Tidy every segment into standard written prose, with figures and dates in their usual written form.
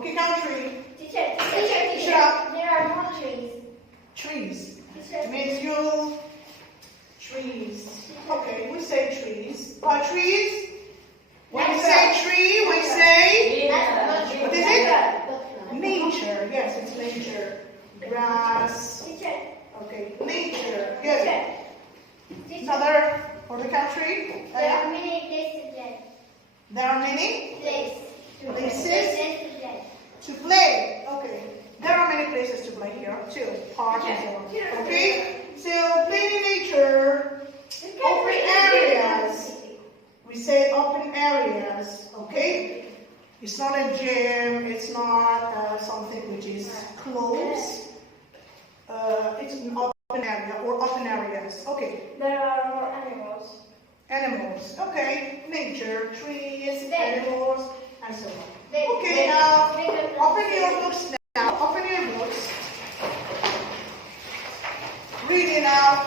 Okay, country. Teacher. There are more trees. Trees. Teacher. It means you. Trees. Okay, we say trees. Trees. When we say tree, we say what is it? Nature. Yes, it's nature. Grass. Teacher. Okay, nature. Good. Another for the country. There are many places to play. There are many Places to play. Okay. There are many places to play here too. Parks and so on. Okay. So play in nature. Open areas. We say open areas. Okay. It's not a gym. It's not something which is closed. It's an open area or open areas. Okay. There are more animals. Animals. Okay. Nature, trees, animals, and so on. Okay, They- now they- open your books now. Open your books. Reading now,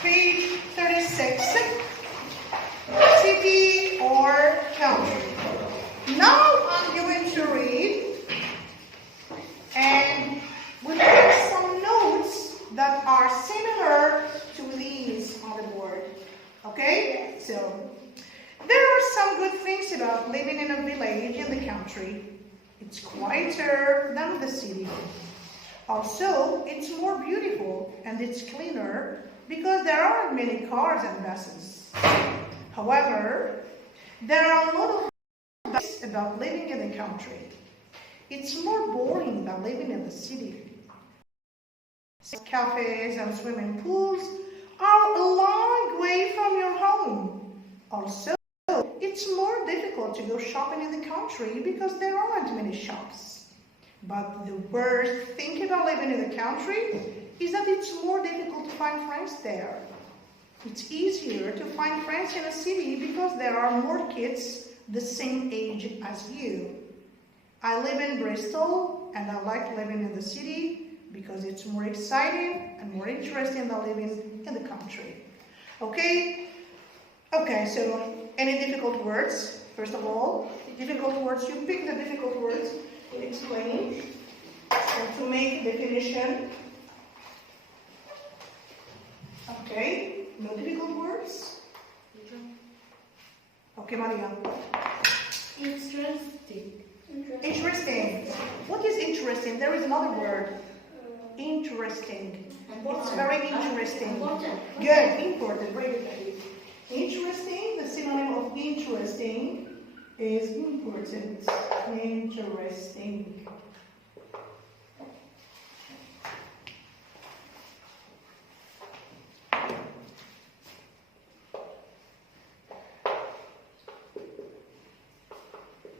page 36. City or country. Now I'm going to read, and we'll take some notes that are similar to these on the board. Okay? So, there are some good things about living in a village in the country. It's quieter than the city. Also, it's more beautiful and it's cleaner because there aren't many cars and buses. However, there are a lot of things about living in the country. It's more boring than living in the city. Cafes and swimming pools are a long way from your home. Also, it's more difficult to go shopping in the country because there aren't many shops. But the worst thing about living in the country is that it's more difficult to find friends there. It's easier to find friends in a city because there are more kids the same age as you. I live in Bristol and I like living in the city because it's more exciting and more interesting than living in the country. Okay? Okay, so any difficult words? First of all, difficult words, you pick the difficult words to explain and to make definition. Okay, no difficult words? Okay, Maria. Interesting. Interesting. What is interesting? There is another word. Interesting. It's very interesting. Good, important. Very good. Interesting, the synonym of interesting is important. Interesting.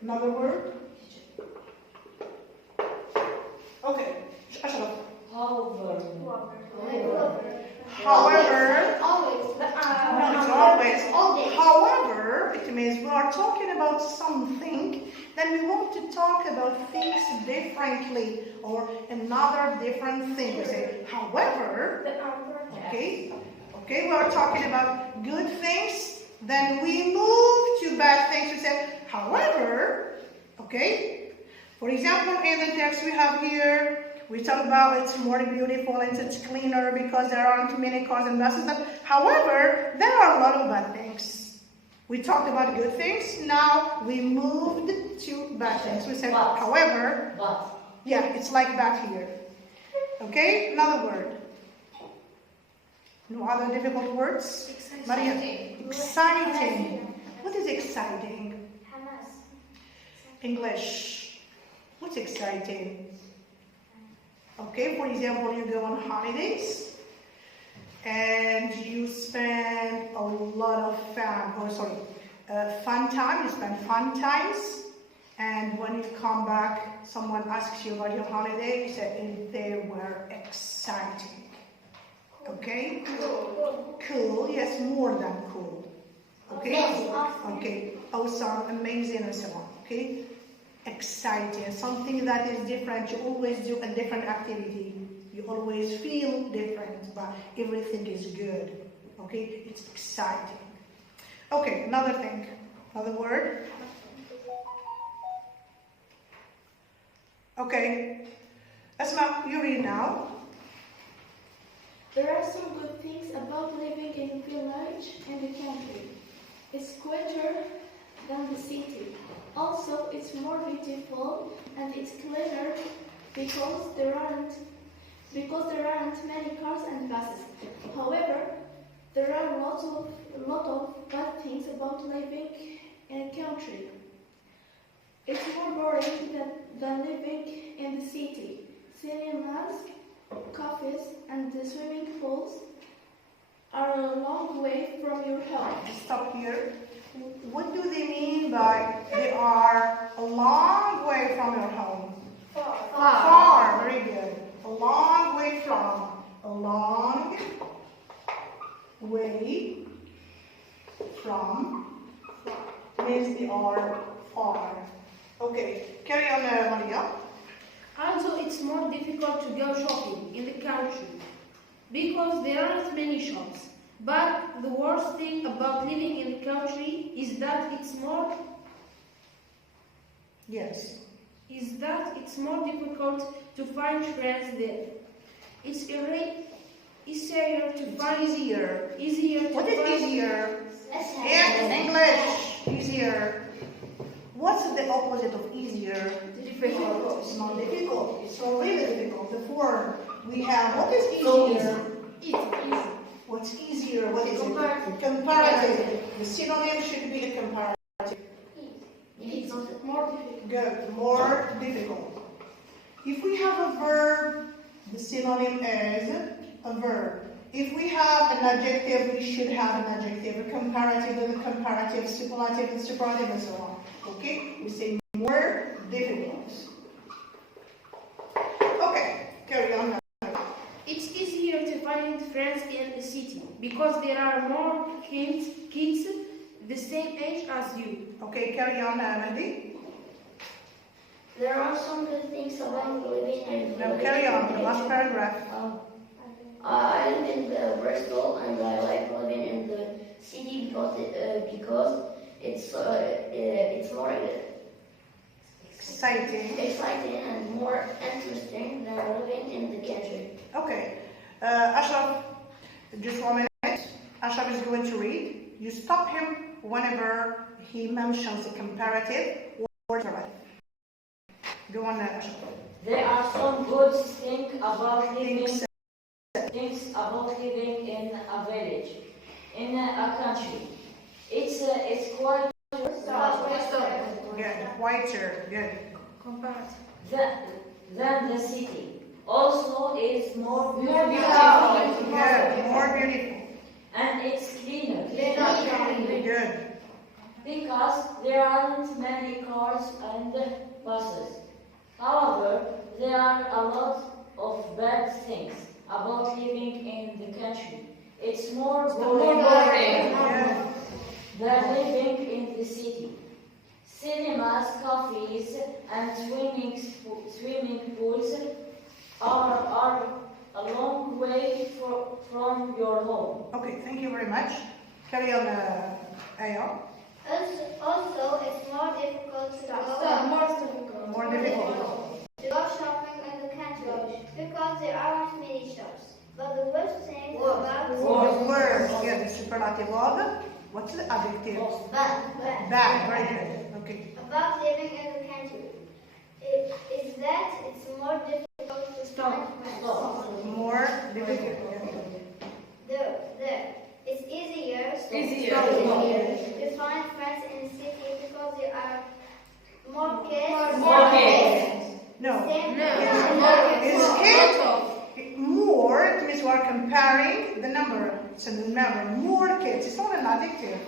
Another word? Okay. However. However, Always. no, it's always. However, it means we are talking about something, then we want to talk about things differently or another different thing. We say, however, okay, we are talking about good things, then we move to bad things. We say, however, okay. For example, in the text we have here, we talk about it's more beautiful and it's cleaner because there aren't many cars and buses. However, there are a lot of bad things. We talked about good things. Now we moved to bad things. We said, however, yeah, it's like that here. Okay, another word. No other difficult words? Maria. Exciting. What is exciting? English. What's exciting? Okay, for example, you go on holidays and you spend a lot of fun time. You spend fun times, and when you come back, someone asks you about your holiday. You say they were exciting. Okay, cool. Yes, more than cool. Okay, okay, awesome, amazing, and so on. Okay. Exciting, something that is different. You always do a different activity. You always feel different, but everything is good. Okay, it's exciting. Okay, another thing, another word. Okay. Asma, you read now. There are some good things about living in a village in the country. It's quieter than the city. Also, it's more beautiful and it's cleaner because there aren't many cars and buses. However, there are a lot of bad things about living in a country. It's more boring than living in the city. Cinemas, cafes, and the swimming pools are a long way from your home. Stop here. What do they mean by they are a long way from your home? Far. Very good. A long way from. A long way from means they are far. Okay, carry on, Maria. Also, it's more difficult to go shopping in the country because there aren't many shops. But the worst thing about living in the country is that it's more difficult to find friends there. It's easier to find Easier. easier to What is find easier? English. Easier. What's the opposite of easier? difficult. It's not difficult. It's not really difficult. The form we have. What is easier? Easy. What's easier? What is Comparative. it? Comparative. The synonym should be the comparative. It's more difficult. Good. More difficult. If we have a verb, the synonym is a verb. If we have an adjective, we should have an adjective. A comparative with a comparative, superlative and superlative, and so on. Okay? We say more difficult. Okay, carry on now. It's easier to find friends in the city because there are more kids the same age as you. Okay, carry on, Mandy. There are some good things about living in Now carry on, the last paragraph. I live in Bristol and I like living in the city because it's more Exciting. and more interesting than living in the country. Okay, Ashraf, just 1 minute. Ashraf is going to read. You stop him whenever he mentions a comparative or superlative. Go on, Ashraf. There are some good things about Things. living in a village, in a country. It's quite Good, quieter, good. Comparative. than the city. Also, it's more Good, more beautiful. and it's cleaner Good. because there aren't many cars and buses. However, there are a lot of bad things about living in the country. It's more boring Good. than living in the city. Cinemas, cafes, and swimming pools are a long way from your home. Okay, thank you very much. Carry on, Aya. Also, it's more difficult More difficult. to go shopping in the country because there aren't many shops. But the worst thing about Word. Yeah, the superlative of. What's the adjective? Bad. Very good. Okay. about living in the country is that it's more difficult to find friends. More difficult. It's easier Easier. to find friends in the city because there are more kids. No. Same- Is kid more? It means we are comparing the number. It's a number. More kids. It's not an adjective.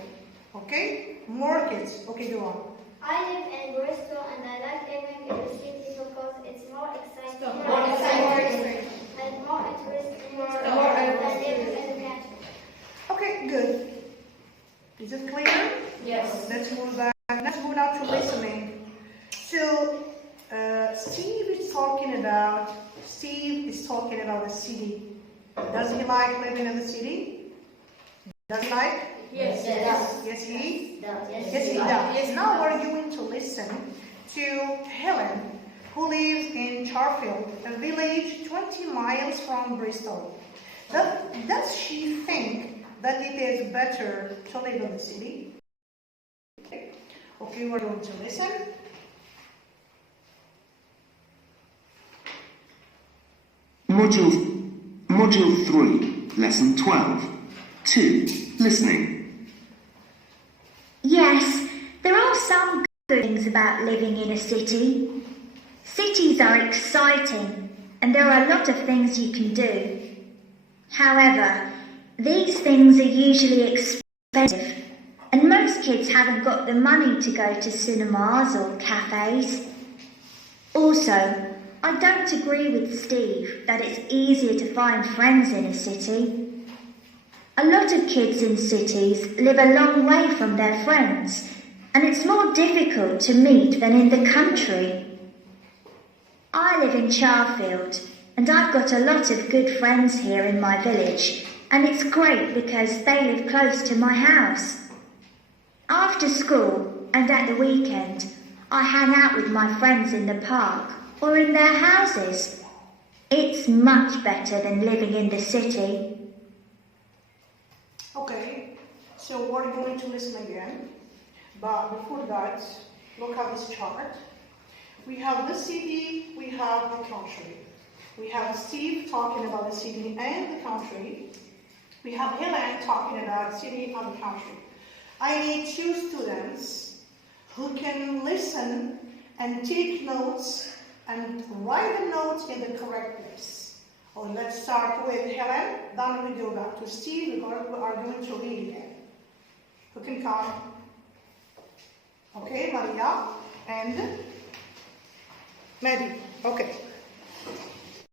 Okay? More kids. Okay, go on. I live in Bristol and I like living in the city because it's more exciting and more interesting than living in the country. Okay, good. Is it clear? Yes. Let's move back. Let's move now to listening. So, Steve is talking about the city. Does he like living in the city? Does he like? Yes. Yes, he does. Now we're going to listen to Helen, who lives in Charfield, a village 20 miles from Bristol. Does she think that it is better to live in the city? Okay, we're going to listen. Module 3, Lesson 12. 2. Listening. Yes, there are some good things about living in a city. Cities are exciting and there are a lot of things you can do. However, these things are usually expensive and most kids haven't got the money to go to cinemas or cafes. Also, I don't agree with Steve that it's easier to find friends in a city. A lot of kids in cities live a long way from their friends, and it's more difficult to meet than in the country. I live in Charfield, and I've got a lot of good friends here in my village, and it's great because they live close to my house. After school and at the weekend, I hang out with my friends in the park or in their houses. It's much better than living in the city. Okay, so we're going to listen again. But before that, look at this chart. We have the city, we have the country. We have Steve talking about the city and the country. We have Helen talking about the city and the country. I need 2 students who can listen and take notes and write the notes in the correct place. Oh, let's start with Helen, then we go back to Steve. We are going to read again. Who can come? Okay, Maria and Maddie. Okay.